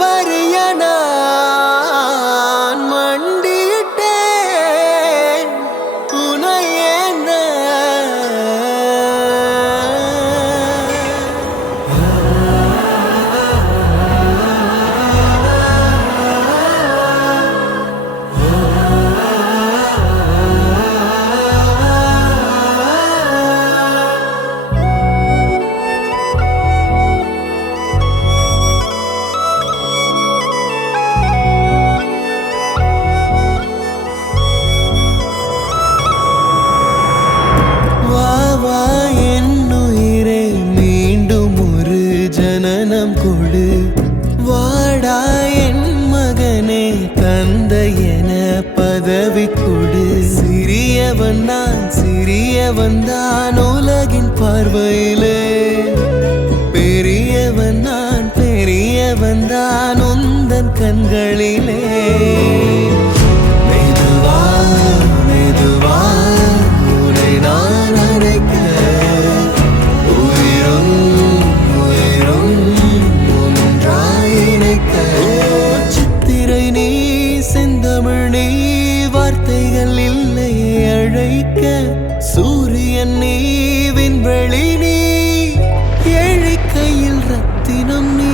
தவறிய நான் மண்டியிட்டேன் உனை என்ன ஜனனம் கொடு வாடா என் மகனே தந்தை என பதவி கொடு சிறியவன் தான் உலகின் பார்வையிலே பெரியவன் தான் உந்தன் கண்களிலே மெதுவா மெதுவா உன்னை நான் அழைக்க சித்திரை நீ செந்தமிழ் நீ வார்த்தைகள் இல்லை அழைக்க சூரியன் நீ விண்வெளி நீ ஏழை கையில் ரத்தினம் நீ